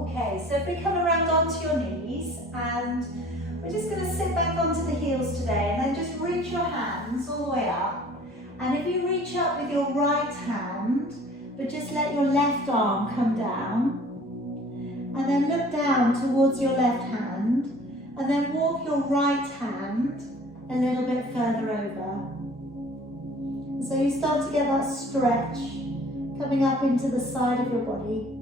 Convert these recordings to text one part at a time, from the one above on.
Okay, so if we come around onto your knees and we're just going to sit back onto the heels today and then just reach your hands all the way up. And if you reach up with your right hand, but just let your left arm come down. And then look down towards your left hand and then walk your right hand a little bit further over. So you start to get that stretch coming up into the side of your body.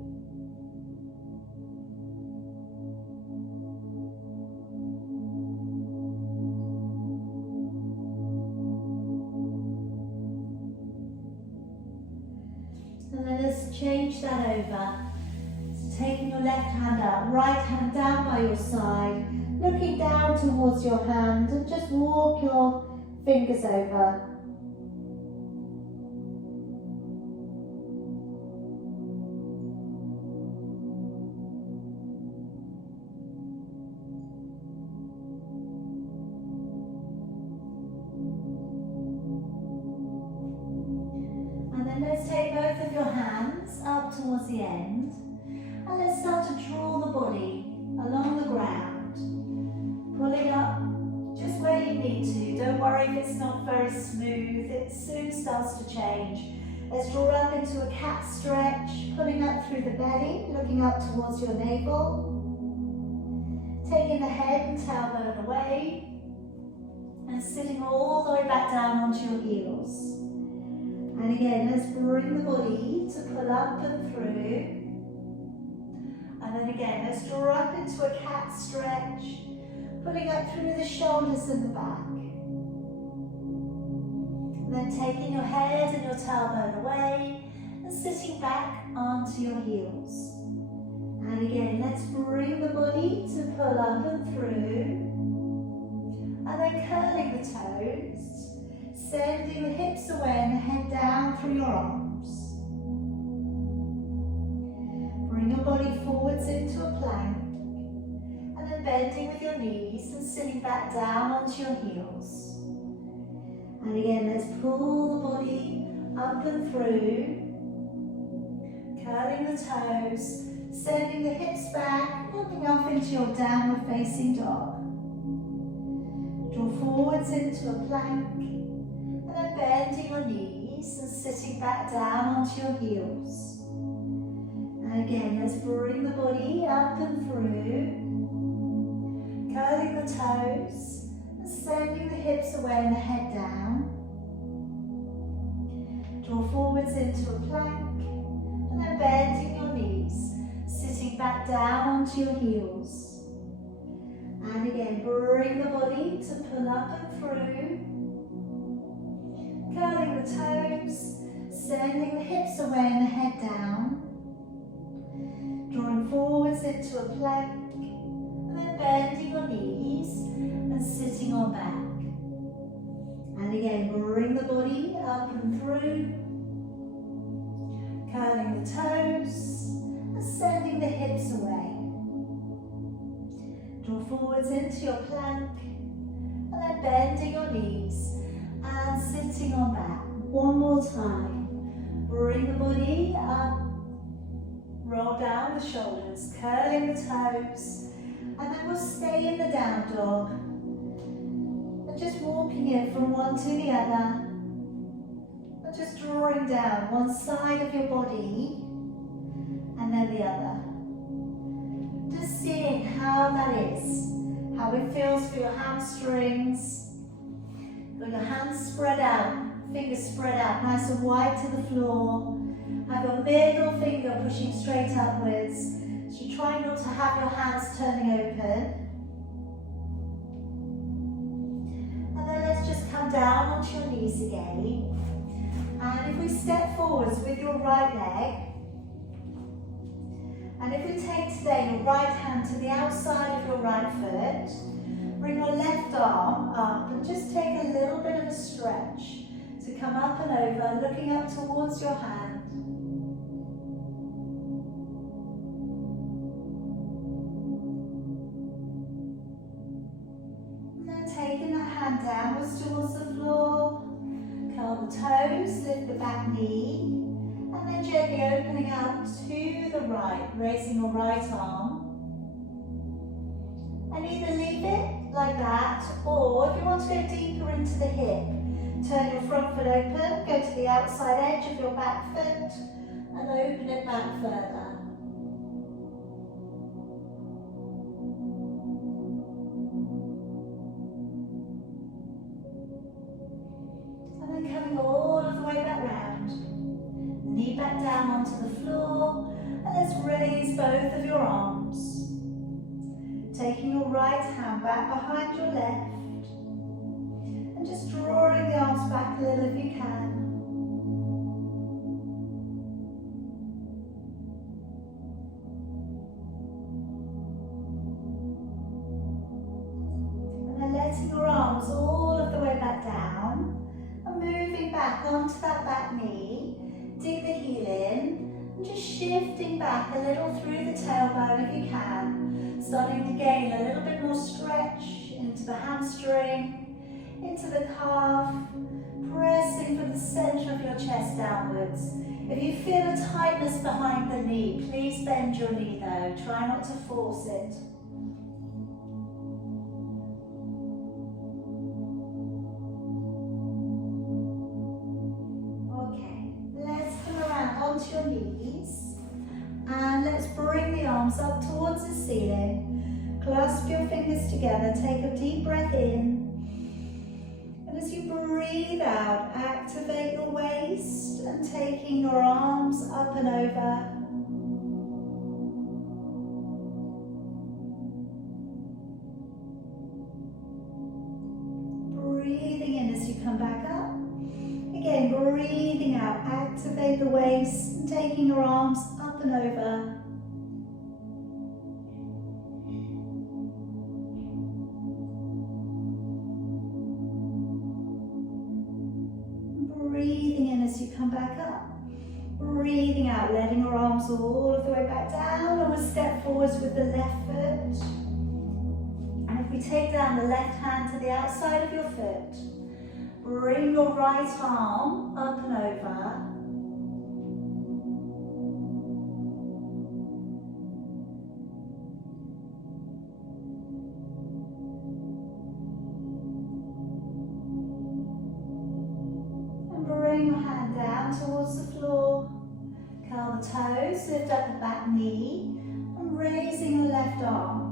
And then let's change that over. So taking your left hand up, right hand down by your side, looking down towards your hand and just walk your fingers over. Let's take both of your hands up towards the end and let's start to draw the body along the ground, pulling up just where you need to. Don't worry if it's not very smooth, it soon starts to change. Let's draw up into a cat stretch, pulling up through the belly, looking up towards your navel, taking the head and tailbone away and sitting all the way back down onto your heels. And again, let's bring the body to pull up and through. And then again, let's draw up into a cat stretch, pulling up through the shoulders and the back. And then taking your head and your tailbone away and sitting back onto your heels. And again, let's bring the body to pull up and through. And then curling the toes. Sending the hips away and the head down through your arms. Bring your body forwards into a plank. And then bending with your knees and sitting back down onto your heels. And again, let's pull the body up and through. Curling the toes. Sending the hips back, looking up into your downward facing dog. Draw forwards into a plank. And bending your knees and sitting back down onto your heels. And again, let's bring the body up and through. Curling the toes and sending the hips away and the head down. Draw forwards into a plank and then bending your knees, sitting back down onto your heels. And again, bring the body to pull up and through. Curling the toes, sending the hips away and the head down. Drawing forwards into a plank, and then bending your knees and sitting on back. And again, bring the body up and through. Curling the toes, and sending the hips away. Draw forwards into your plank, and then bending your knees. And sitting on back. One more time. Bring the body up. Roll down the shoulders, curling the toes. And then we'll stay in the down dog. And just walking it from one to the other. And just drawing down one side of your body. And then the other. Just seeing how that is. How it feels for your hamstrings. Got your hands spread out, fingers spread out, nice and wide to the floor. Have your middle finger pushing straight upwards. So you try not to have your hands turning open. And then let's just come down onto your knees again. And if we step forwards with your right leg, and if we take today your right hand to the outside of your right foot, bring your left arm up and just take a little bit of a stretch to come up and over, looking up towards your hand. And then taking that hand downwards towards the floor, curl the toes, lift the back knee, and then gently opening up to the the right, raising your right arm. And either leave it like that, or if you want to go deeper into the hip, turn your front foot open, go to the outside edge of your back foot, and open it back further. Coming all of the way back round. Knee back down onto the floor, and let's raise both of your arms. Taking your right hand back behind your left, and just drawing the arms back a little if you can. And then letting your arms all of the way back down. Moving back onto that back knee, dig the heel in, and just shifting back a little through the tailbone if you can, starting to gain a little bit more stretch into the hamstring, into the calf, pressing from the center of your chest downwards. If you feel a tightness behind the knee, please bend your knee though, try not to force it. Onto your knees, and let's bring the arms up towards the ceiling. Clasp your fingers together, take a deep breath in, and as you breathe out, activate your waist and taking your arms up and over. Breathing in as you come back up. Again, breathing out, activate the waist and taking your arms up and over. Breathing in as you come back up. Breathing out, letting your arms all of the way back down, and we'll step forwards with the left foot. And if we take down the left hand to the outside of your foot, bring your right arm up and over. And bring your hand down towards the floor. Curl the toes, lift up the back knee, and raising your left arm.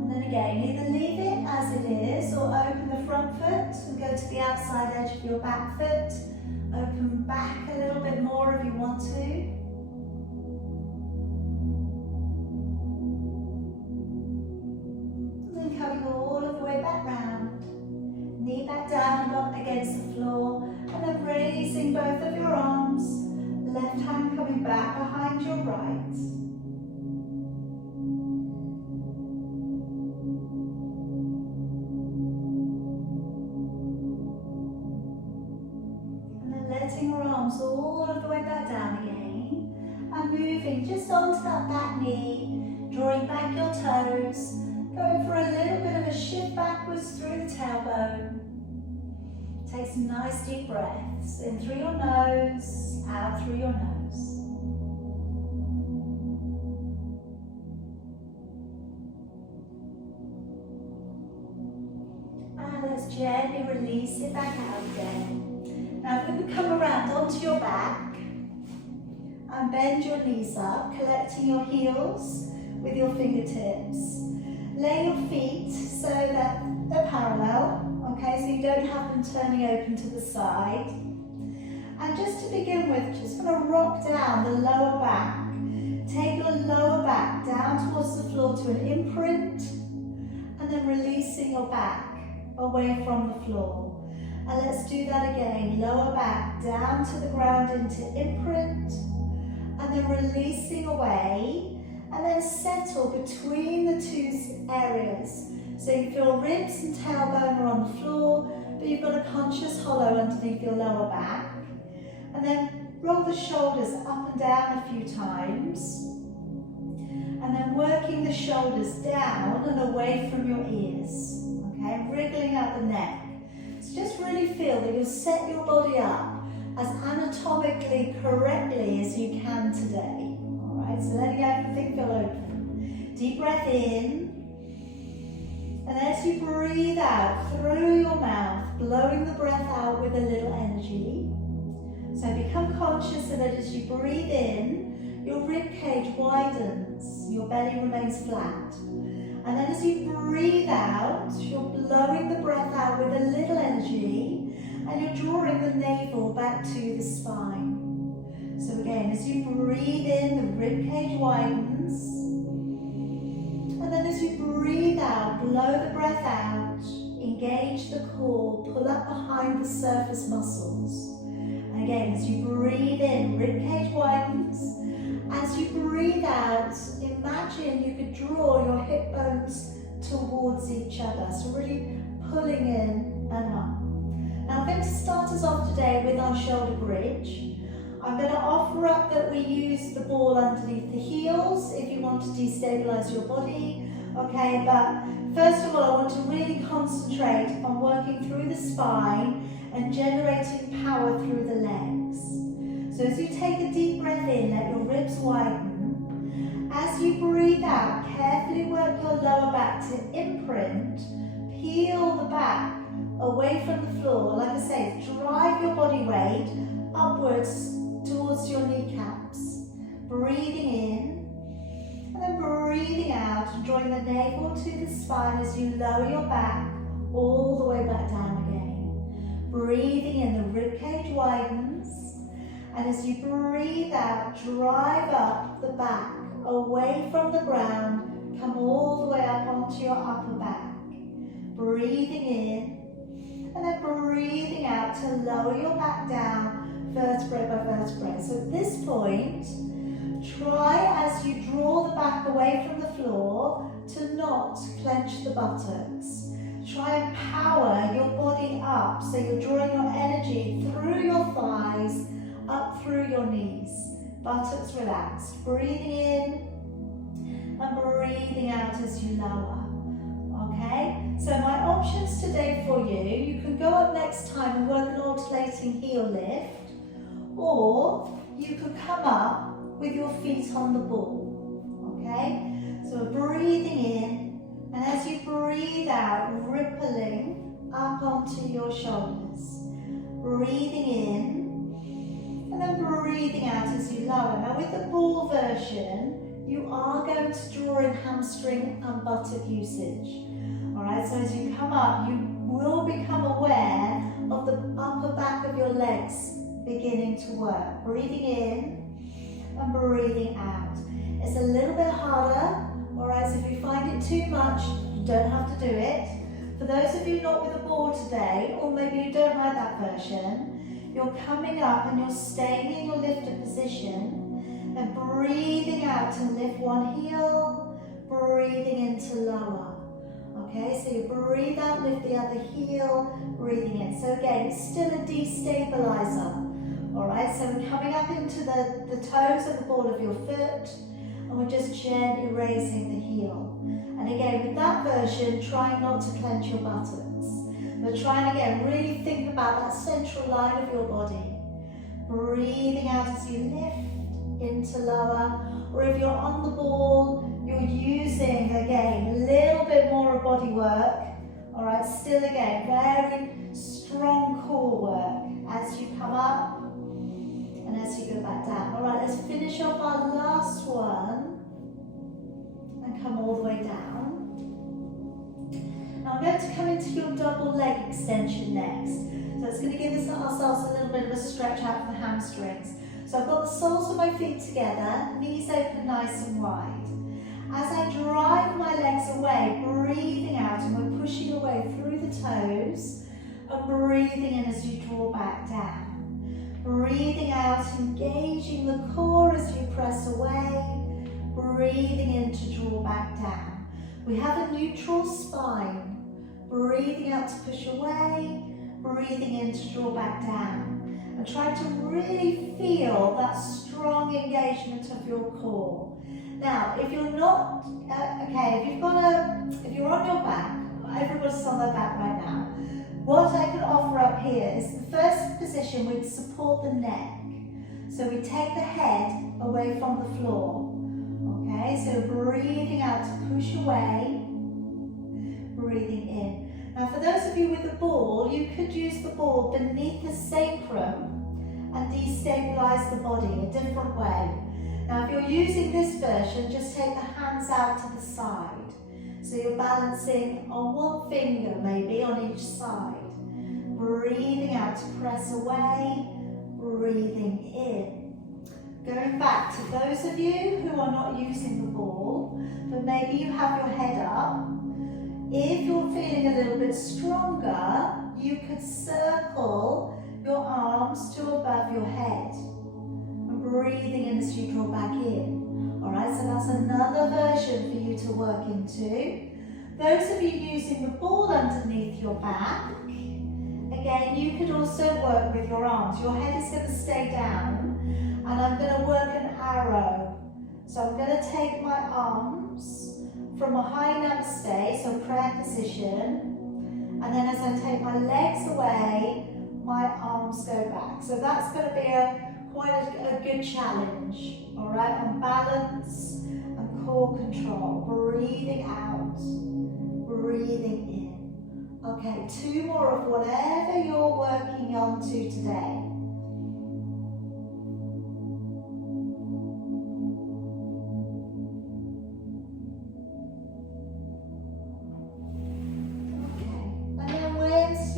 And then again, either leave it as it is or open the front foot and go to the outside edge of your back foot. Open back a little bit more if you want to. And then coming all of the way back round. Knee back down and up against the floor. And then raising both of your arms. Left hand coming back behind your right. Letting your arms all of the way back down again, and moving just onto that back knee, drawing back your toes, going for a little bit of a shift backwards through the tailbone. Take some nice deep breaths, in through your nose, out through your nose. And let's gently release it back out again. Now we're going to come around onto your back and bend your knees up, collecting your heels with your fingertips. Lay your feet so that they're parallel, okay, so you don't have them turning open to the side. And just to begin with, just going to rock down the lower back. Take your lower back down towards the floor to an imprint, and then releasing your back away from the floor. And let's do that again. Lower back down to the ground into imprint, and then releasing away, and then settle between the two areas. So you feel ribs and tailbone are on the floor, but you've got a conscious hollow underneath your lower back. And then roll the shoulders up and down a few times, and then working the shoulders down and away from your ears. Okay, wriggling out the neck. So just really feel that you'll set your body up as anatomically correctly as you can today. All Alright, so letting everything feel open. Deep breath in. And as you breathe out through your mouth, blowing the breath out with a little energy. So become conscious that as you breathe in, your rib cage widens, your belly remains flat. And then as you breathe out, you're blowing the breath out with a little energy, and you're drawing the navel back to the spine. So again, as you breathe in, the rib cage widens. And then as you breathe out, blow the breath out, engage the core, pull up behind the surface muscles. And again, as you breathe in, rib cage widens. As you breathe out, imagine you could draw your hip bones towards each other. So really pulling in and up. Now I'm going to start us off today with our shoulder bridge. I'm going to offer up that we use the ball underneath the heels if you want to destabilize your body. Okay, but first of all, I want to really concentrate on working through the spine and generating power through the legs. So as you take a deep breath in, let your ribs widen. As you breathe out, carefully work your lower back to imprint. Peel the back away from the floor. Like I say, drive your body weight upwards towards your kneecaps. Breathing in, and then breathing out, and drawing the navel to the spine as you lower your back all the way back down again. Breathing in, the rib cage widens. And as you breathe out, drive up the back away from the ground, come all the way up onto your upper back. Breathing in, and then breathing out to lower your back down, vertebrae by vertebrae. So at this point, try as you draw the back away from the floor to not clench the buttocks. Try and power your body up so you're drawing your energy through your thighs, up through your knees. Buttocks relaxed. Breathing in and breathing out as you lower. Okay, so my options today for you, you can go up next time and work an alternating heel lift, or you can come up with your feet on the ball. Okay, so breathing in, and as you breathe out, rippling up onto your shoulders. Breathing in, and then breathing out as you lower. Now with the ball version, you are going to draw in hamstring and buttock usage. Alright, so as you come up, you will become aware of the upper back of your legs beginning to work. Breathing in and breathing out. It's a little bit harder, alright, so if you find it too much, you don't have to do it. For those of you not with a ball today, or maybe you don't like that version, you're coming up and you're staying in your lifted position and breathing out to lift one heel, breathing in to lower. Okay, so you breathe out, lift the other heel, breathing in. So again, it's still a destabilizer. Alright, so we're coming up into the toes of the ball of your foot, and we're just gently raising the heel. And again, with that version, try not to clench your buttocks. But try and again, really think about that central line of your body. Breathing out as you lift into lower, or if you're on the ball, you're using, again, a little bit more of body work. All right, still again, very strong core work as you come up and as you go back down. All right, let's finish off our last one and come all the way down. Now I'm going to come into your double leg extension next. So it's going to give ourselves a little bit of a stretch out for the hamstrings. So I've got the soles of my feet together, knees open nice and wide. As I drive my legs away, breathing out, and we're pushing away through the toes, and breathing in as you draw back down. Breathing out, engaging the core as you press away, breathing in to draw back down. We have a neutral spine. Breathing out to push away, breathing in to draw back down. And try to really feel that strong engagement of your core. Now, if you're not, if you're on your back, everybody's on their back right now, what I can offer up here is the first position, we'd support the neck. So we take the head away from the floor. Okay, so breathing out to push away, breathing in. Now for those of you with the ball, you could use the ball beneath the sacrum and destabilize the body a different way. Now if you're using this version, just take the hands out to the side. So you're balancing on one finger maybe on each side. Breathing out to press away, breathing in. Going back to those of you who are not using the ball, but maybe you have your head up. If you're feeling a little bit stronger, you could circle your arms to above your head. And breathing in as you draw back in. Alright, so that's another version for you to work into. Those of you using the ball underneath your back, again, you could also work with your arms. Your head is going to stay down. And I'm going to work an arrow. So I'm going to take my arms from a high namaste, so prayer position. And then as I take my legs away, my arms go back. So that's going to be quite a good challenge. All right, and balance and core control. Breathing out, breathing in. Okay, 2 more of whatever you're working on to today.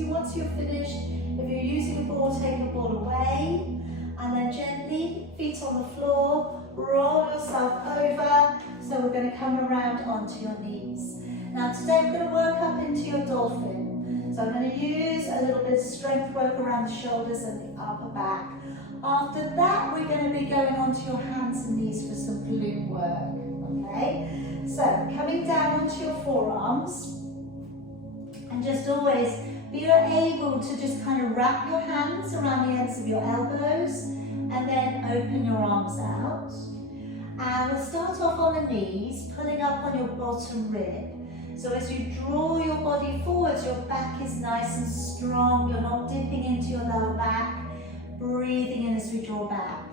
Once you're finished, if you're using a ball, take your ball away, and then gently, feet on the floor, roll yourself over. So we're going to come around onto your knees. Now today we're going to work up into your dolphin. So I'm going to use a little bit of strength work around the shoulders and the upper back. After that, we're going to be going onto your hands and knees for some glute work. Okay, so coming down onto your forearms, and just always be able to just kind of wrap your hands around the ends of your elbows and then open your arms out. And we'll start off on the knees, pulling up on your bottom rib. So as you draw your body forwards, your back is nice and strong. You're not dipping into your lower back. Breathing in as we draw back.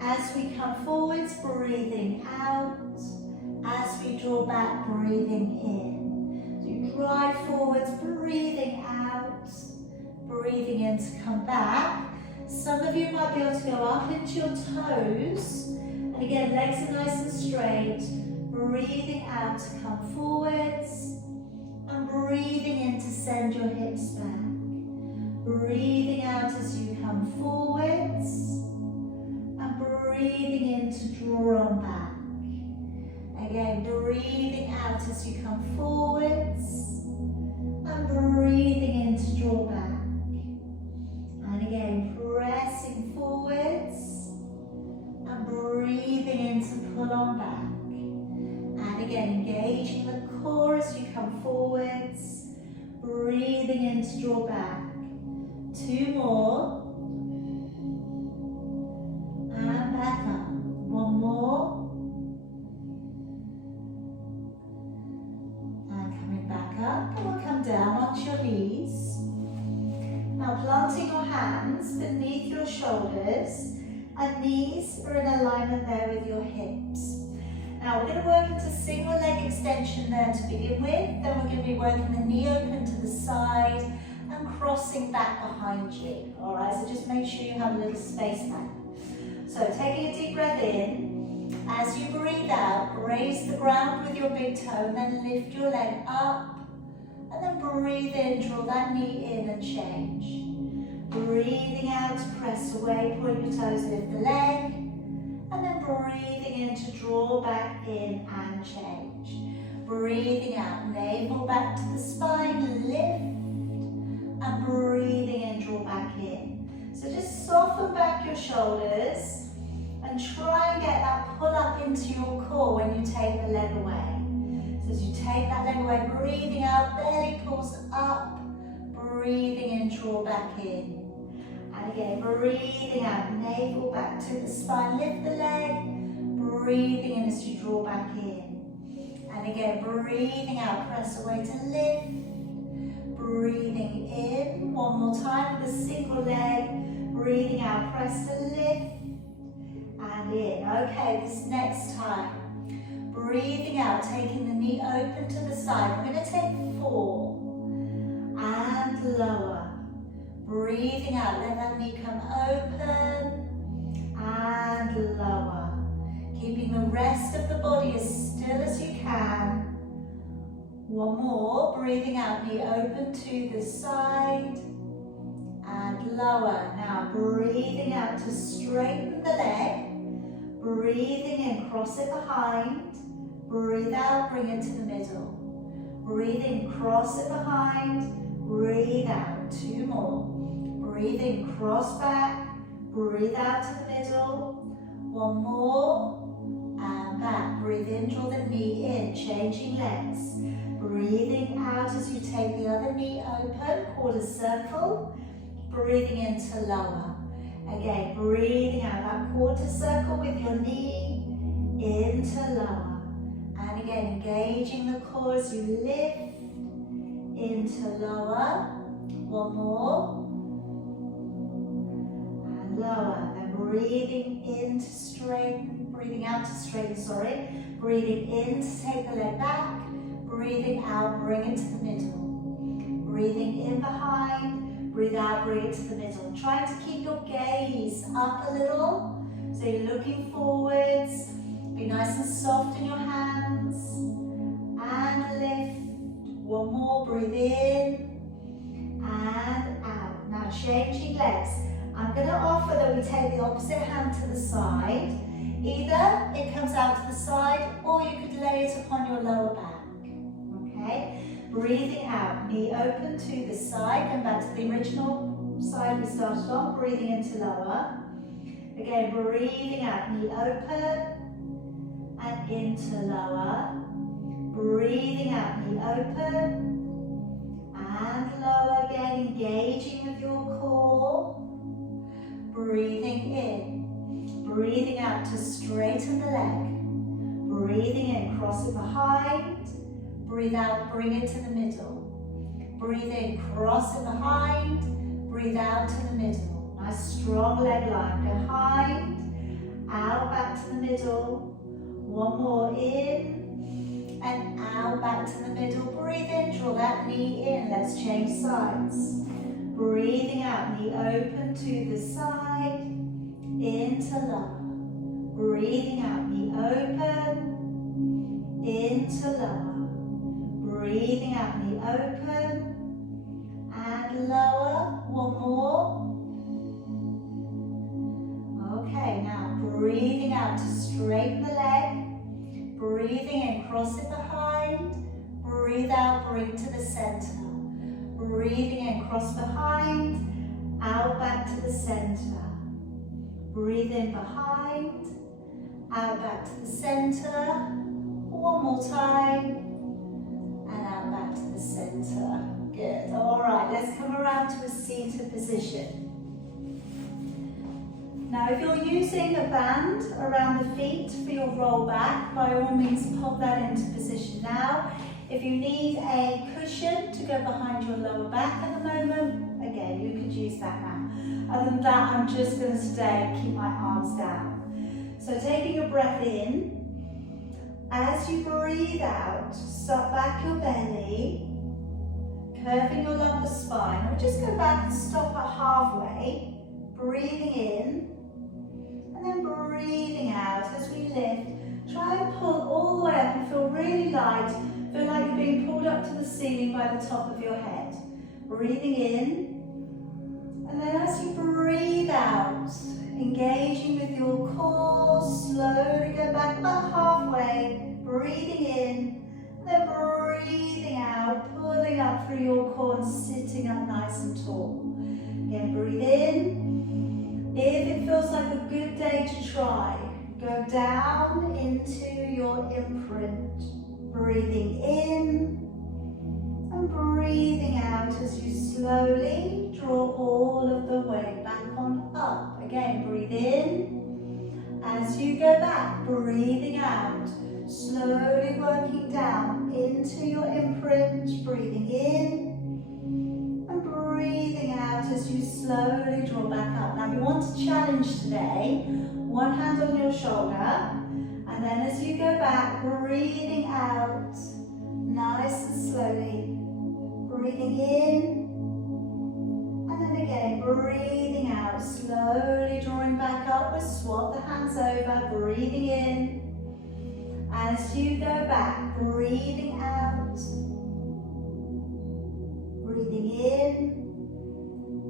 As we come forwards, breathing out. As we draw back, breathing in. Drive forwards, breathing out, breathing in to come back. Some of you might be able to go up into your toes. And again, legs are nice and straight. Breathing out to come forwards. And breathing in to send your hips back. Breathing out as you come forwards. And breathing in to draw on back. Again, breathing out as you come forwards and breathing in to draw back. And again, pressing forwards and breathing in to pull on back. And again, engaging the core as you come forwards, breathing in to draw back. 2 more. And back up. 1 more. And we'll come down onto your knees. Now planting your hands beneath your shoulders, and knees are in alignment there with your hips. Now we're going to work into single leg extension there to begin with. Then we're going to be working the knee open to the side and crossing back behind you. Alright, so just make sure you have a little space back. So taking a deep breath in. As you breathe out, raise the ground with your big toe and then lift your leg up. And then breathe in, draw that knee in and change. Breathing out to press away, point your toes, lift the leg. And then breathing in to draw back in and change. Breathing out, navel back to the spine, lift. And breathing in, draw back in. So just soften back your shoulders and try and get that pull up into your core when you take the leg away. So as you take that leg away, breathing out, belly pulls up, breathing in, draw back in. And again, breathing out, navel back to the spine, lift the leg, breathing in as you draw back in. And again, breathing out, press away to lift, breathing in. 1 more time with a single leg, breathing out, press to lift, and in. Okay, this next time. breathing out, taking the knee open to the side. I'm going to take 4 and lower. Breathing out, let that knee come open and lower. Keeping the rest of the body as still as you can. One more, breathing out, knee open to the side and lower. Now breathing out to straighten the leg. Breathing in, cross it behind. Breathe out, bring it to the middle. Breathe in, cross it behind. Breathe out, 2 more. Breathe in, cross back. Breathe out to the middle. 1 more. And back. Breathe in, draw the knee in, changing legs. Breathing out as you take the other knee open, quarter circle. Breathing in to lower. Again, breathing out that quarter circle with your knee into lower. And again, engaging the core as you lift into lower. 1 more. And lower. Then breathing in to straighten, breathing out to straighten, sorry. Breathing in to take the leg back. Breathing out, bring it to the middle. Breathing in behind, breathe out, bring it to the middle. Trying to keep your gaze up a little. So you're looking forwards. Be nice and soft in your hands. And lift. 1 more, breathe in. And out. Now changing legs. I'm going to offer that we take the opposite hand to the side. Either it comes out to the side or you could lay it upon your lower back. Okay, breathing out, knee open to the side, come back to the original side we started on, breathing into lower. Again, breathing out, knee open and into lower. Breathing out, knee open and lower again, engaging with your core. Breathing in, breathing out to straighten the leg. Breathing in, cross it behind. Breathe out, bring it to the middle. Breathe in, cross it behind. Breathe out to the middle. Nice strong leg line. Behind, out, back to the middle. 1 more, in and out, back to the middle. Breathe in, draw that knee in. Let's change sides. Breathing out, knee open to the side, into lower. Breathing out, knee open, into lower. Breathing out, knee open and lower. 1 more. Okay, now breathing out to straighten the leg. Breathing in, cross it behind. Breathe out, bring to the center. Breathing in, cross behind. Out, back to the center. Breathe in behind. Out, back to the center. 1 more time. Back to the center. Good. All right, let's come around to a seated position. Now, if you're using a band around the feet for your roll back, by all means pop that into position now. If you need a cushion to go behind your lower back at the moment, again, you could use that now. Other than that, I'm just going to stay and keep my arms down. So taking a breath in. As you breathe out, stop back your belly, curving your lumbar spine. Or just go back and stop at halfway. Breathing in, and then breathing out as we lift. Try and pull all the way up and feel really light. Feel like you're being pulled up to the ceiling by the top of your head. Breathing in, and then as you breathe out, engaging with your core, slowly go back about halfway, breathing in, then breathing out, pulling up through your core and sitting up nice and tall. Again, breathe in. If it feels like a good day to try, go down into your imprint. Breathing in and breathing out as you slowly draw all of the weight back on up. Again, breathe in. As you go back, breathing out. Slowly working down into your imprint. Breathing in and breathing out as you slowly draw back up. Now we want to challenge today. One hand on your shoulder. And then as you go back, breathing out, nice and slowly. Breathing in, and then again, breathing out, slowly drawing back up. We'll swap the hands over, breathing in. As you go back, breathing out, breathing in,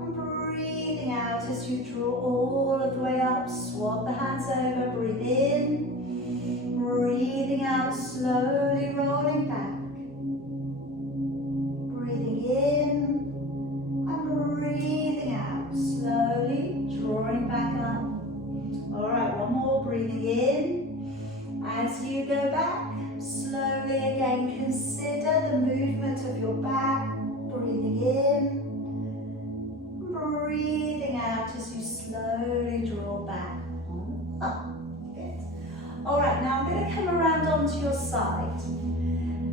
and breathing out as you draw all of the way up. Swap the hands over, breathe in, breathing out, slowly rolling back. Breathing in, and breathing out, slowly drawing back up. All right, one more, breathing in. As you go back, slowly again consider the movement of your back. Breathing in, breathing out as you slowly draw back on up. Good. All right, now I'm going to come around onto your side.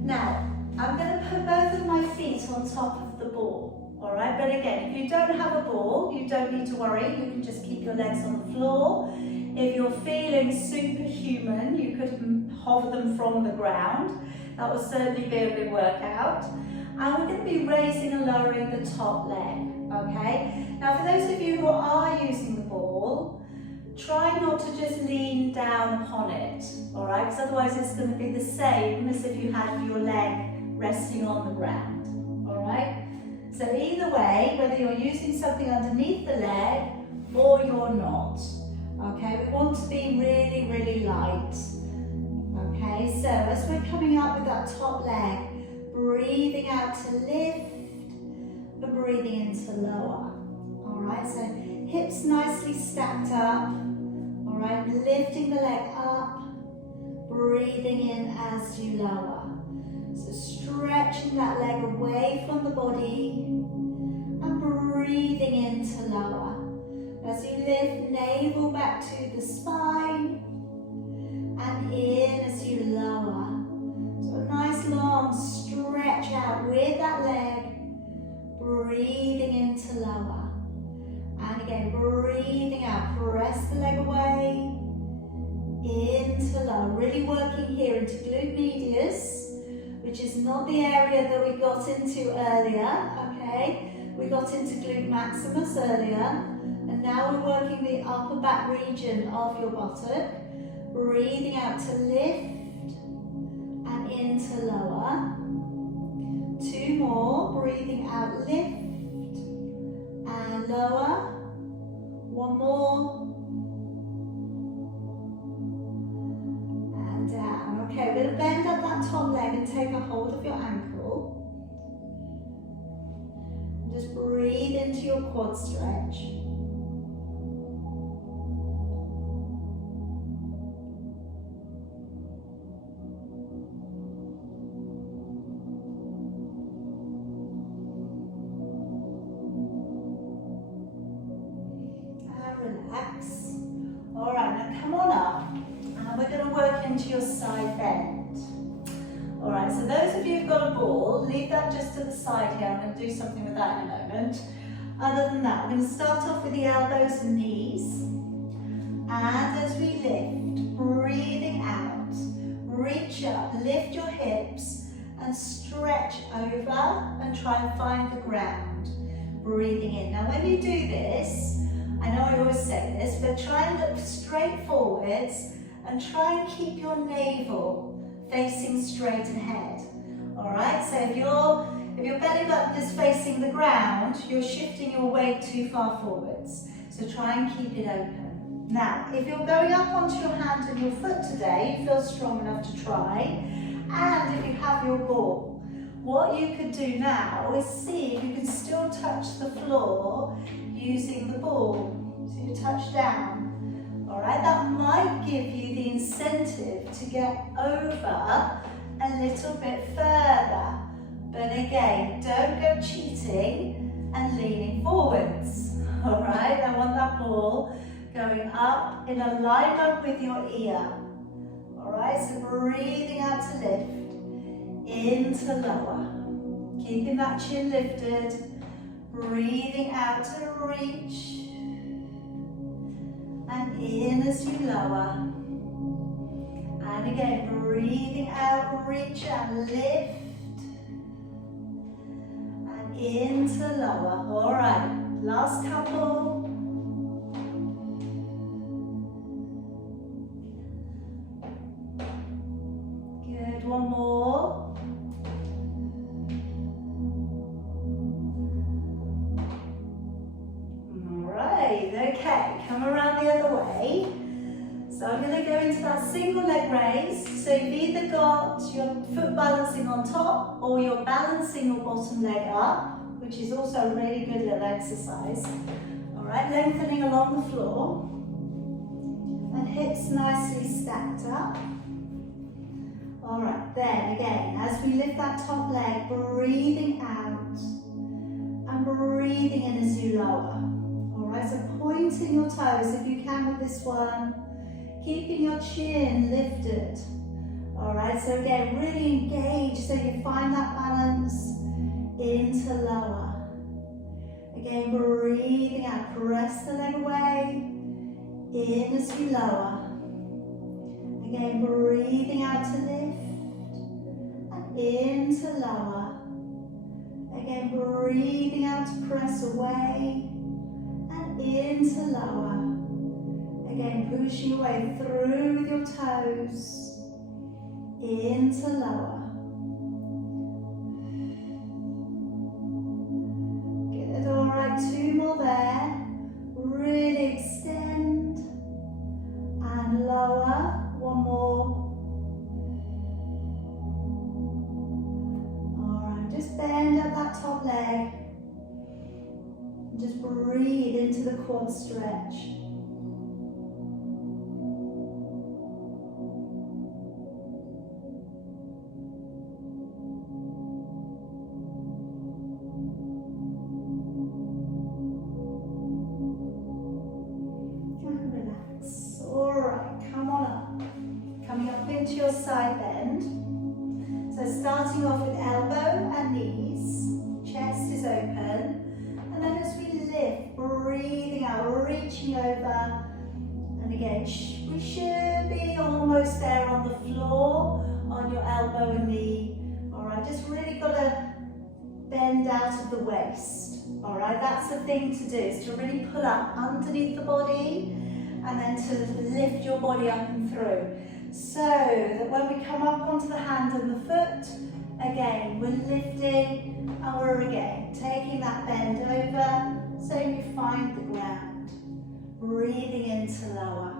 Now, I'm going to put both of my feet on top of the ball. All right, but again, if you don't have a ball, you don't need to worry. You can just keep your legs on the floor. If you're feeling superhuman, you could hover them from the ground. That will certainly be a big workout. And we're going to be raising and lowering the top leg, okay? Now for those of you who are using the ball, try not to just lean down upon it, all right? Because otherwise it's going to be the same as if you had your leg resting on the ground, all right? So either way, whether you're using something underneath the leg or you're not, okay, we want to be really, really light. Okay, so as we're coming up with that top leg, breathing out to lift, but breathing in to lower. Alright, so hips nicely stacked up. Alright, lifting the leg up, breathing in as you lower. So stretching that leg away from the body and breathing in to lower. As you lift, navel back to the spine and in as you lower. So a nice long stretch out with that leg, breathing in to lower. And again, breathing out, press the leg away, into lower. Really working here into glute medius, which is not the area that we got into earlier, okay? We got into glute maximus earlier. And now we're working the upper back region of your buttock. Breathing out to lift and into lower. Two more. Breathing out, lift and lower. One more. And down. Okay, we're going to bend up that top leg and take a hold of your ankle. Just breathe into your quad stretch. Relax. All right, now come on up and we're going to work into your side bend. All right, so those of you who've got a ball, leave that just to the side here. I'm going to do something with that in a moment. Other than that, we're going to start off with the elbows and knees. And as we lift, breathing out, reach up, lift your hips and stretch over and try and find the ground. Breathing in. Now when you do this, I know I always say this, but try and look straight forwards and try and keep your navel facing straight ahead. Alright, so if your belly button is facing the ground, you're shifting your weight too far forwards. So try and keep it open. Now, if you're going up onto your hand and your foot today, you feel strong enough to try, and if you have your ball, what you could do now is see if you can still touch the floor using the ball. So you touch down. Alright, that might give you the incentive to get over a little bit further. But again, don't go cheating and leaning forwards. Alright, I want that ball going up in alignment with your ear. Alright, so breathing out to lift, into lower. Keeping that chin lifted, breathing out to reach, and in as you lower. And again, breathing out, reach and lift. And into lower. All right, last couple. Good, one more. Okay, come around the other way. So I'm going to go into that single leg raise. So you've either got your foot balancing on top or you're balancing your bottom leg up, which is also a really good little exercise. All right, lengthening along the floor. And hips nicely stacked up. All right, then again, as we lift that top leg, breathing out and breathing in as you lower. Alright, so pointing your toes if you can with this one, keeping your chin lifted. Alright, so again, really engage so you find that balance into lower. Again, breathing out, press the leg away, in as you lower. Again, breathing out to lift, and in to lower. Again, breathing out to press away, into lower. Again, pushing your way through with your toes. Into lower. Good, all right, two more there. Really extend and lower. One more. All right, just bend up that top leg. Just breathe into the quad stretch. And relax. All right, come on up. Coming up into your side bend. So starting off with elbow and knees. Chest is open. And then as we lift, breathing out, reaching over. And again, we should be almost there on the floor, on your elbow and knee. All right, just really got to bend out of the waist. All right, that's the thing to do, is to really pull up underneath the body and then to lift your body up and through. So that when we come up onto the hand and the foot, again, we're lifting and we're again taking that bend over so you find the ground. Breathing into lower.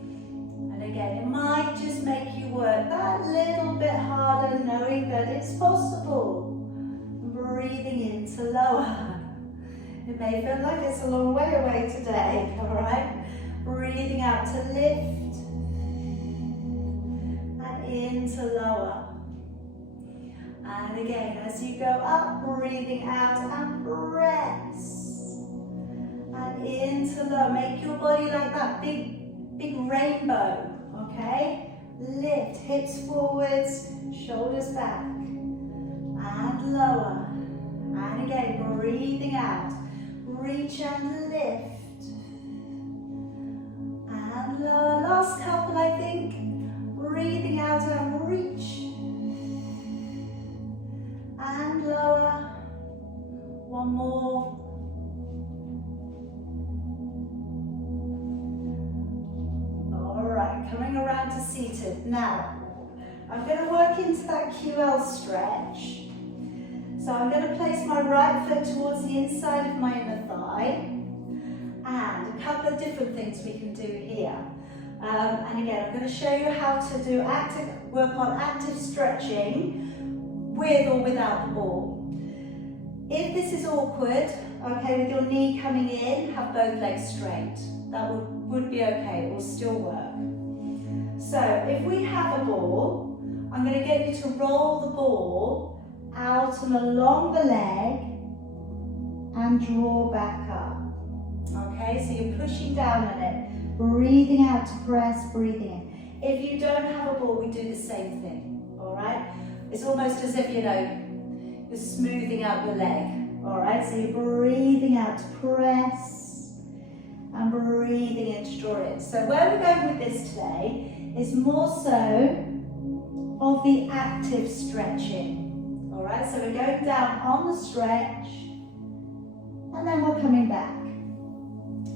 And again, it might just make you work that little bit harder, knowing that it's possible. Breathing into lower. It may feel like it's a long way away today, all right? Breathing out to lift and into lower. And again, as you go up, breathing out and press. And into low. Make your body like that big rainbow, okay? Lift, hips forwards, shoulders back. And lower. And again, breathing out. Reach and lift. And lower. Last couple, I think. Breathing out and reach. And lower. One more. All right, coming around to seated. Now, I'm going to work into that QL stretch. So I'm going to place my right foot towards the inside of my inner thigh. And a couple of different things we can do here. And again, I'm going to show you how to do work on active stretching with or without the ball. If this is awkward, okay, with your knee coming in, have both legs straight. That would be okay, it will still work. So if we have a ball, I'm going to get you to roll the ball out and along the leg and draw back up. Okay, so you're pushing down on it, breathing out to press, breathing in. If you don't have a ball, we do the same thing, all right? It's almost as if, you know, you're smoothing out your leg, all right? So you're breathing out to press and breathing in to draw in. So where we're going with this today is more so of the active stretching. All right, so we're going down on the stretch, and then we're coming back.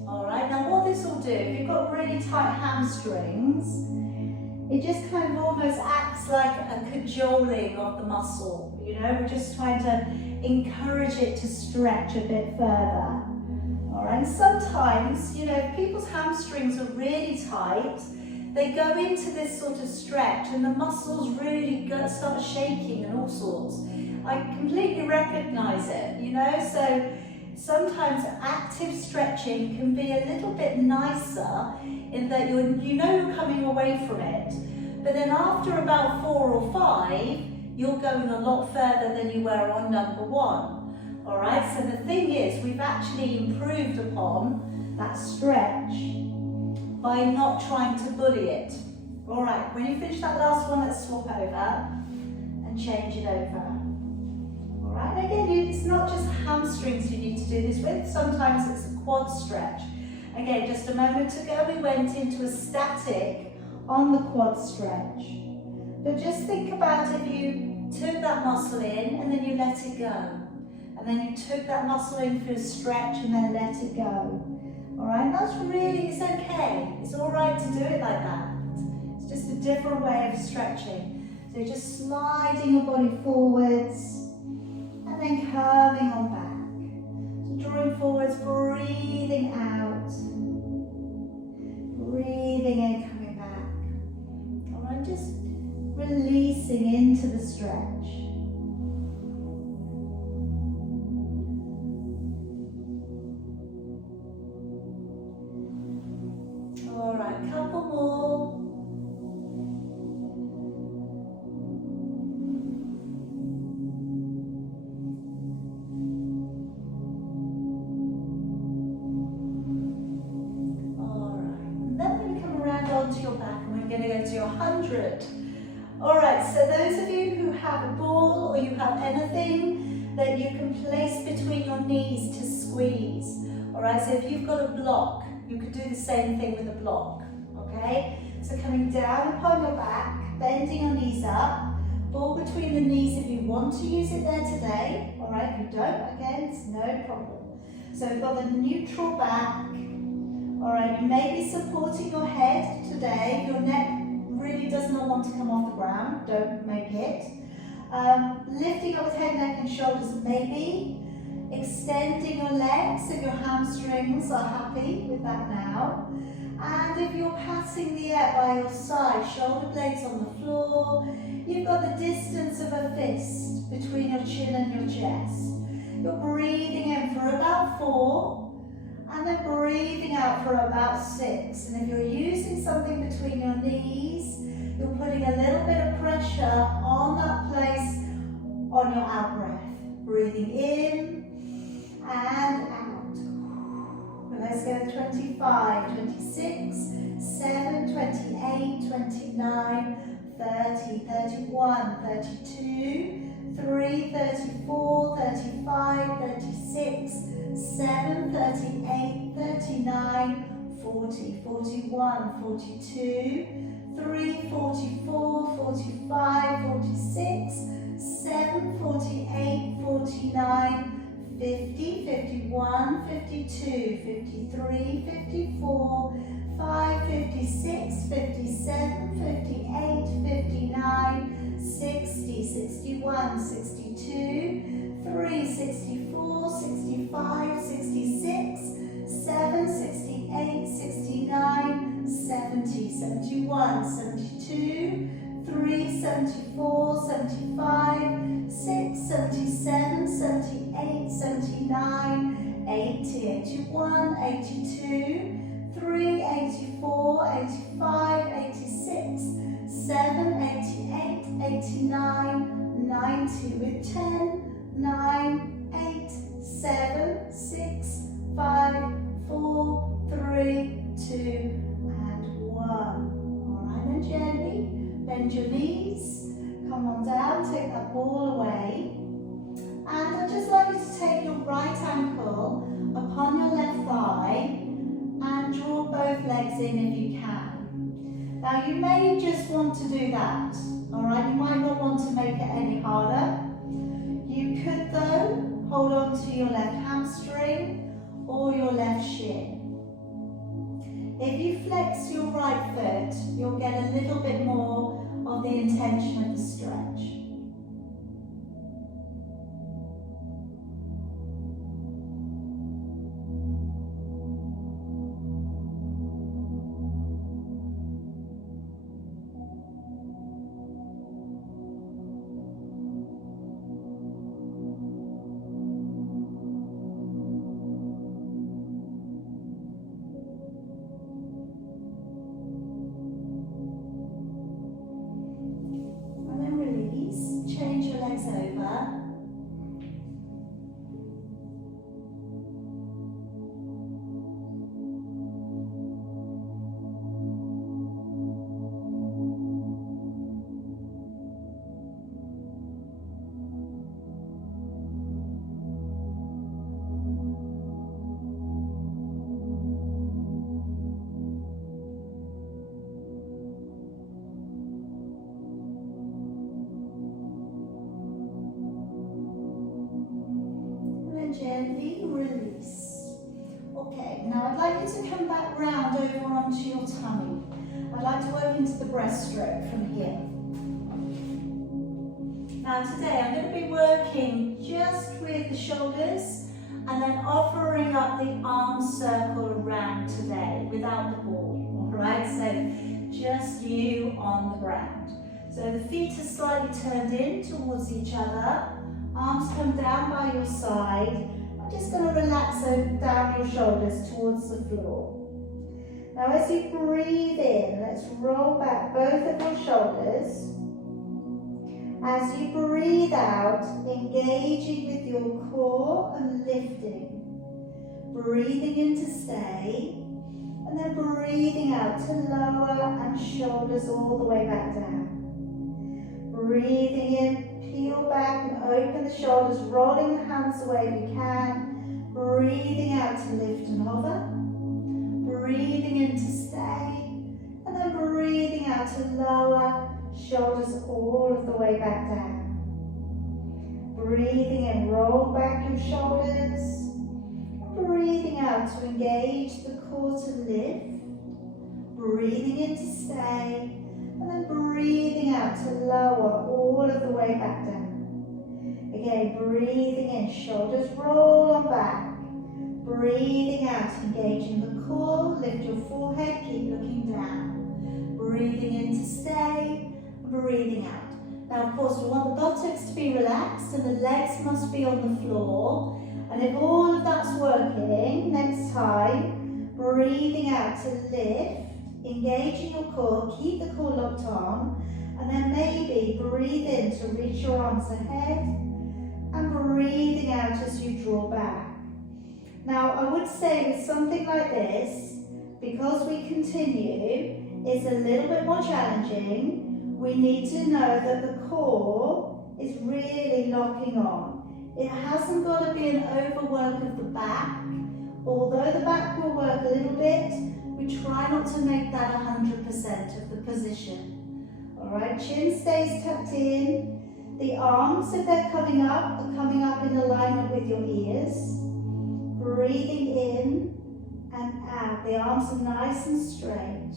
All right, now what this will do, if you've got really tight hamstrings, it just kind of almost acts like a cajoling of the muscle. You know, we're just trying to encourage it to stretch a bit further. All right, sometimes, you know, if people's hamstrings are really tight, they go into this sort of stretch and the muscles really start shaking and all sorts. I completely recognize it, you know, so sometimes active stretching can be a little bit nicer in that you're coming away from it, but then after about 4 or 5, you're going a lot further than you were on number 1. All right, so the thing is, we've actually improved upon that stretch by not trying to bully it. All right, when you finish that last one, let's swap over and change it over. All right, and again, it's not just hamstrings you need to do this with, sometimes it's a quad stretch. Again, just a moment ago, we went into a static on the quad stretch. But just think about if you took that muscle in and then you let it go. And then you took that muscle in for a stretch and then let it go. All right, that's really, it's okay. It's all right to do it like that. It's just a different way of stretching. So you're just sliding your body forwards and then curving on back. So drawing forwards, breathing out. Breathing in, coming back. All right, just releasing into the stretch. All right, couple more. All right, and then we're going to come around onto your back and we're going to go to your 100. All right, so those of you who have a ball or you have anything that you can place between your knees to squeeze. All right, so if you've got a block, you could do the same thing with a block, okay? So coming down upon your back, bending your knees up, ball between the knees if you want to use it there today, all right? If you don't, again, it's no problem. So we've got the neutral back, all right? You may be supporting your head today. Your neck really does not want to come off the ground, don't make it. Lifting up with head, neck and shoulders maybe. Extending your legs if your hamstrings are happy with that now. And if you're passing the air by your side, shoulder blades on the floor, you've got the distance of a fist between your chin and your chest. You're breathing in for about 4 and then breathing out for about 6. And if you're using something between your knees, you're putting a little bit of pressure on that place on your out breath. Breathing in and out. And let's go 25, 26, 7, 28, 29, 30, 31, 32, 3, 34, 35, 36, 7, 38, 39, 40, 41, 42, 3, 44, 45, 46, 7, 48, 49, 50, 51, 52, 53, 54, 5, 56, 57, 58, 59, 60, 61, 62, 3, 64, 65, 66, 7, 68, 69, 70, 71, 72, 3, 74, 75, 6, 77, 78, 79, 80, 81, 82, 3, 84, 85, 86, 7, 88, 89, 90 with 10, 9, 8, 7, 6, 5, 4, 3, 2, and 1. All right, then gently bend your knees, come on down, take that ball away. And I'd just like you to take your right ankle upon your left thigh and draw both legs in if you can. Now you may just want to do that, all right? You might not want to make it any harder. You could though hold on to your left hamstring or your left shin. If you flex your right foot, you'll get a little bit more of the intention of the stretch. Change your legs over. Gently release. Okay, now I'd like you to come back round over onto your tummy. I'd like to work into the breaststroke from here. Now today I'm going to be working just with the shoulders and then offering up the arm circle around today without the ball. Alright, so just you on the ground. So the feet are slightly turned in towards each other. Arms come down by your side. I'm just going to relax down your shoulders towards the floor. Now as you breathe in, let's roll back both of your shoulders. As you breathe out, engaging with your core and lifting. Breathing in to stay, and then breathing out to lower and shoulders all the way back down. Breathing in, peel back and open the shoulders, rolling the hands away if you can. Breathing out to lift and hover. Breathing in to stay. And then breathing out to lower, shoulders all of the way back down. Breathing in, roll back your shoulders. And breathing out to engage the core to lift. Breathing in to stay. And then breathing out to lower all of the way back down. Again, breathing in, shoulders roll on back. Breathing out, engaging the core, lift your forehead, keep looking down. Breathing in to stay, breathing out. Now of course we want the buttocks to be relaxed and the legs must be on the floor. And if all of that's working, next time, breathing out to lift. Engaging your core, keep the core locked on, and then maybe breathe in to reach your arms ahead, and breathing out as you draw back. Now I would say with something like this, because we continue, it's a little bit more challenging. We need to know that the core is really locking on. It hasn't got to be an overwork of the back, although the back will work a little bit. We try not to make that 100% of the position. Alright, chin stays tucked in. The arms, if they're coming up, are coming up in alignment with your ears. Breathing in and out. The arms are nice and straight.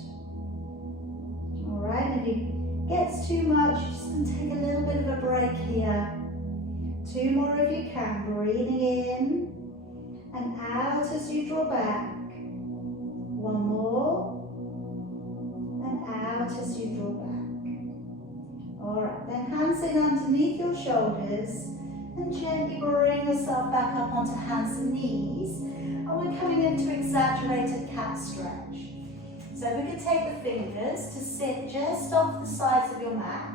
Alright, and if it gets too much, you're just going to take a little bit of a break here. 2 more if you can. Breathing in and out as you draw back. 1 more, and out as you draw back. Alright, then hands in underneath your shoulders, and gently bring yourself back up onto hands and knees. And we're coming into Exaggerated Cat Stretch. So we can take the fingers to sit just off the sides of your mat.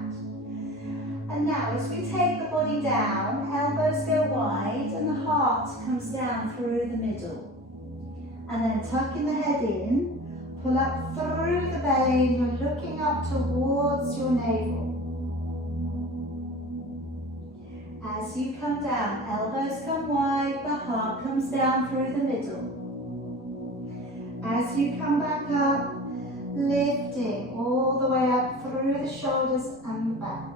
And now as we take the body down, elbows go wide, and the heart comes down through the middle. And then tucking the head in, pull up through the belly, and you're looking up towards your navel. As you come down, elbows come wide, the heart comes down through the middle. As you come back up, lifting all the way up through the shoulders and back.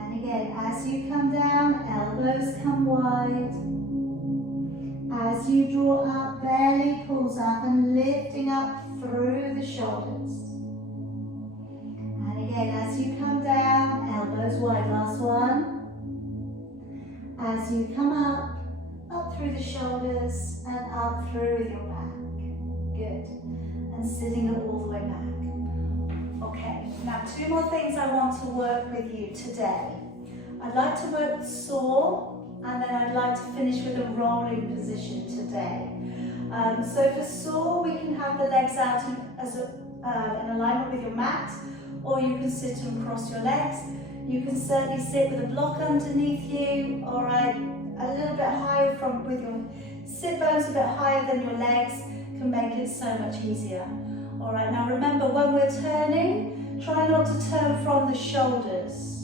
And again, as you come down, elbows come wide. As you draw up, belly pulls up and lifting up through the shoulders. And again, as you come down, elbows wide, last one. As you come up through the shoulders and up through with your back. Good. And sitting it all the way back. Okay, now 2 more things I want to work with you today. I'd like to work the saw, and then I'd like to finish with a rolling position today. So for saw, we can have the legs out in alignment with your mat, or you can sit and cross your legs. You can certainly sit with a block underneath you, all right, a little bit higher with your sit bones a bit higher than your legs can make it so much easier. All right, now remember, when we're turning, try not to turn from the shoulders.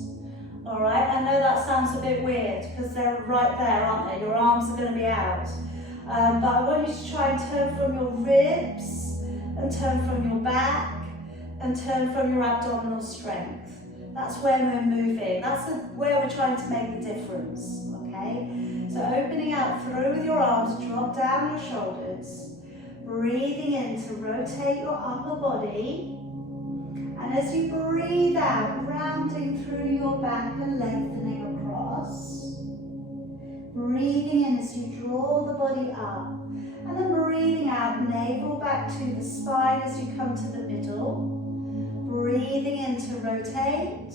All right, I know that sounds a bit weird because they're right there, aren't they? Your arms are going to be out. But I want you to try and turn from your ribs, and turn from your back, and turn from your abdominal strength. That's where we're moving. That's where we're trying to make the difference, okay? So opening out through with your arms, drop down your shoulders. Breathing in to rotate your upper body. And as you breathe out, rounding through your back and lengthening across. Breathing in as you draw the body up. And then breathing out, navel back to the spine as you come to the middle. Breathing in to rotate.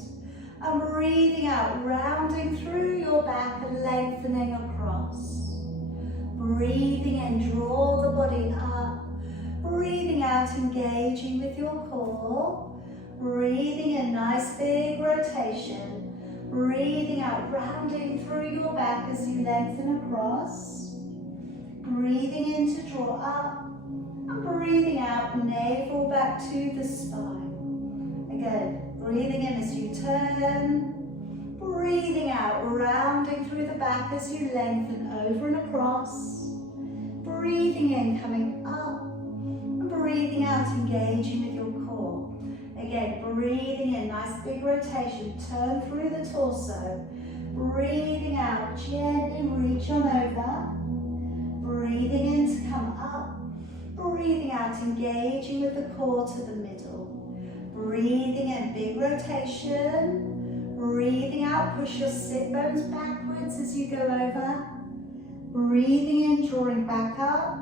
And breathing out, rounding through your back and lengthening across. Breathing in, draw the body up. Breathing out, engaging with your core. Breathing in, nice big rotation. Breathing out, rounding through your back as you lengthen across. Breathing in to draw up. And breathing out, navel back to the spine. Again, breathing in as you turn. Breathing out, rounding through the back as you lengthen over and across. Breathing in, coming up. And breathing out, engaging with your core. Again, breathing in, nice big rotation. Turn through the torso. Breathing out, gently reach on over. Breathing in to come up. Breathing out, engaging with the core to the middle. Breathing in, big rotation. Breathing out, push your sit bones backwards as you go over. Breathing in, drawing back up.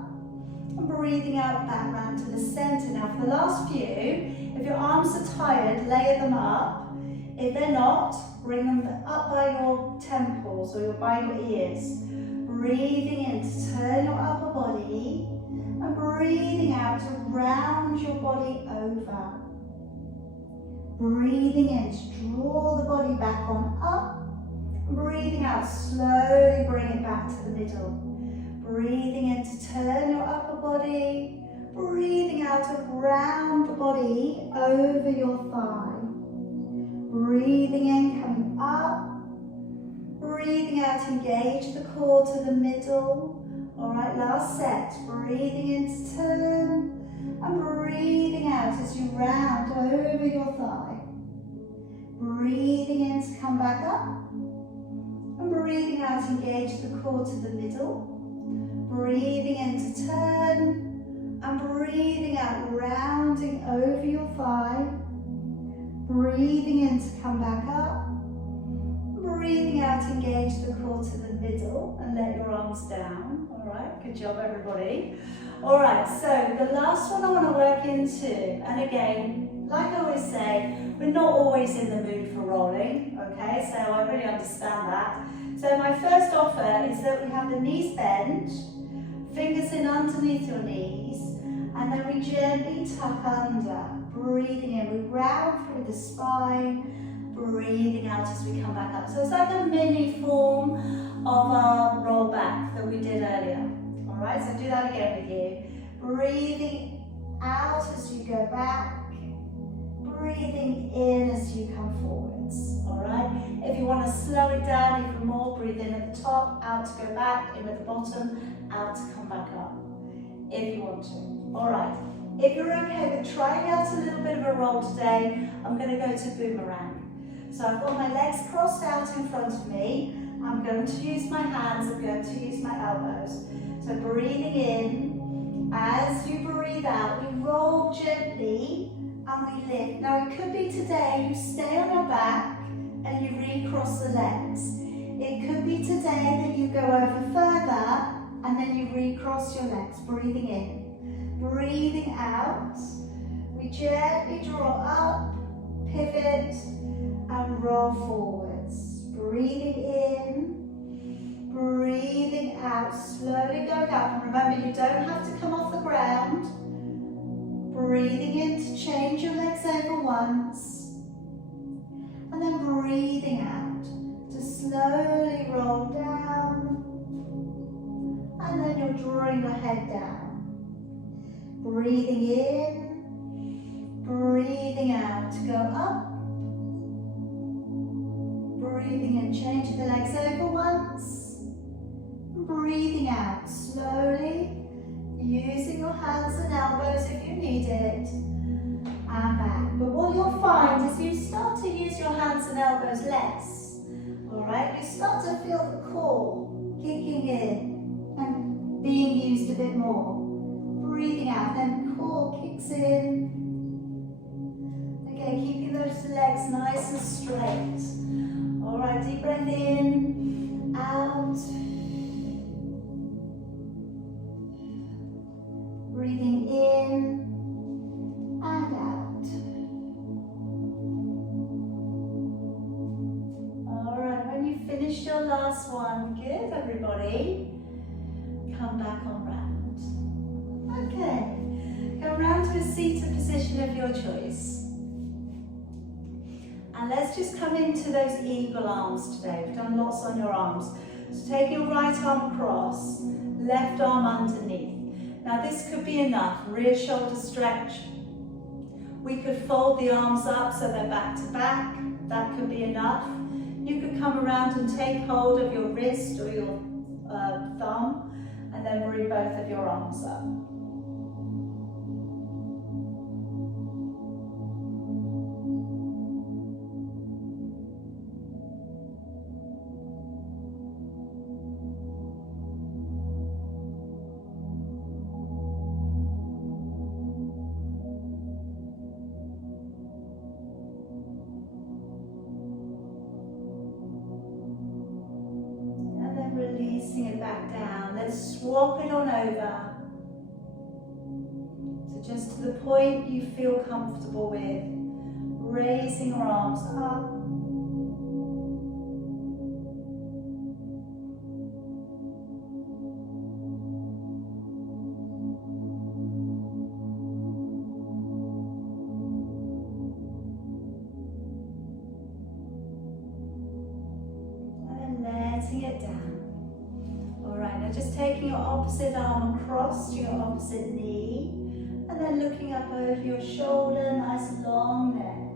And breathing out, back round to the center. Now for the last few, if your arms are tired, layer them up. If they're not, bring them up by your temples or by your ears. Breathing in to turn your upper body. And breathing out to round your body over. Breathing in to draw the body back on up. Breathing out, slowly bring it back to the middle. Breathing in to turn your upper body. Breathing out to round the body over your thigh. Breathing in, coming up. Breathing out, engage the core to the middle. All right, last set. Breathing in to turn. And breathing out as you round over your thigh. Breathing in to come back up. And breathing out, engage the core to the middle. Breathing in to turn. And breathing out, rounding over your thigh. Breathing in to come back up. Breathing out, engage the core to the middle and let your arms down. All right, good job everybody. All right, so the last one I want to work into, and again, like I always say, we're not always in the mood for rolling, okay? So I really understand that. So my first offer is that we have the knees bent, fingers in underneath your knees, and then we gently tuck under. Breathing in, we round through the spine, breathing out as we come back up. So it's like a mini form of our roll back that we did earlier. All right, so do that again with you. Breathing out as you go back, breathing in as you come forwards. All right, if you want to slow it down even more, breathe in at the top, out to go back, in at the bottom, out to come back up, if you want to. All right, If you're okay with trying out a little bit of a roll today, I'm going to go to boomerang. So I've got my legs crossed out in front of me. I'm going to use my hands, I'm going to use my elbows. So breathing in, as you breathe out, we roll gently and we lift. Now it could be today you stay on your back and you recross the legs. It could be today that you go over further and then you recross your legs, breathing in. Breathing out, we gently draw up, pivot and roll forwards. Breathing in, breathing out, slowly going up. And remember, you don't have to come off the ground. Breathing in to change your legs over once. And then breathing out to slowly roll down. And then you're drawing your head down. Breathing in, breathing out to go up. Breathing in, changing the legs over once. Breathing out slowly, using your hands and elbows if you need it. And back. But what you'll find is you start to use your hands and elbows less. Alright, you start to feel the core kicking in and being used a bit more. Breathing out, then core kicks in. Again, keeping those legs nice and straight. Alright, deep breath in, out. Breathing in and out. Alright, when you finish your last one, good everybody, come back on round. Okay, go round to a seated position of your choice. And let's just come into those eagle arms today. We've done lots on your arms. So take your right arm across, left arm underneath. Now this could be enough, rear shoulder stretch. We could fold the arms up so they're back to back. That could be enough. You could come around and take hold of your wrist or your thumb and then bring both of your arms up. Releasing it back down. Let's swap it on over. So just to the point you feel comfortable with. Raising your arms up. And letting it down. Alright, now just taking your opposite arm across to your opposite knee and then looking up over your shoulder, nice long neck.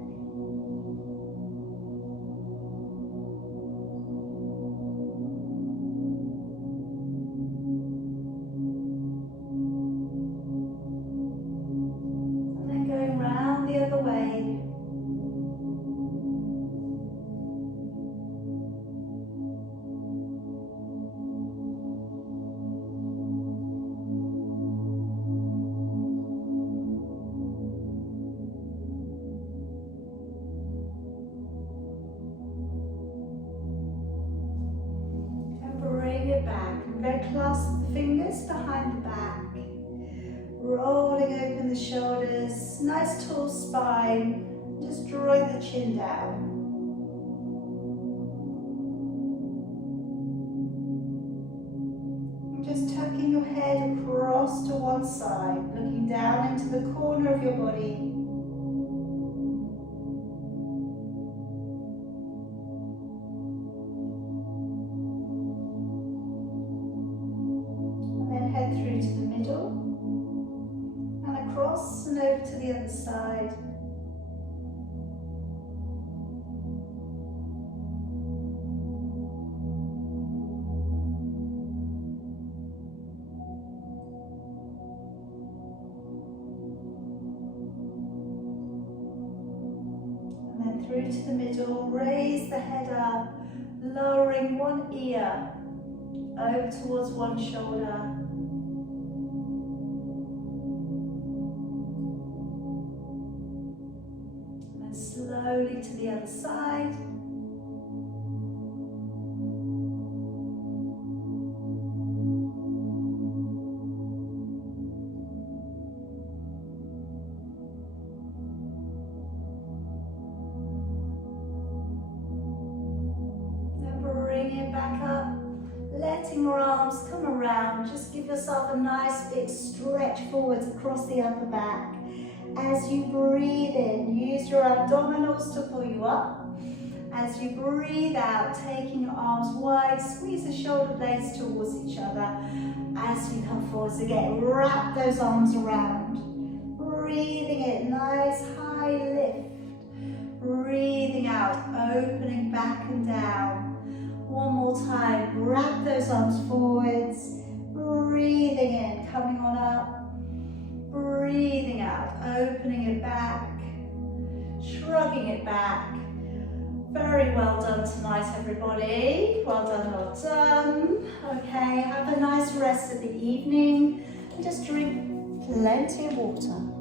And then going round the other way. Clasp the fingers behind the back, rolling open the shoulders, nice tall spine, just drawing the chin down. And just tucking your head across to one side, looking down into the corner of your body. Through to the middle and across and over to the other side. through to the middle, raise the head up, lowering one ear over towards one shoulder. And then slowly to the other side. Back up, letting your arms come around. Just give yourself a nice big stretch forwards across the upper back. As you breathe in, use your abdominals to pull you up. As you breathe out, taking your arms wide, squeeze the shoulder blades towards each other. As you come forwards again, wrap those arms around. Breathing in, nice high lift. Breathing out, opening back and down. One more time, wrap those arms forwards, breathing in, coming on up, breathing out, opening it back, shrugging it back. Very well done tonight, everybody. Well done, well done. Okay, have a nice rest of the evening and just drink plenty of water.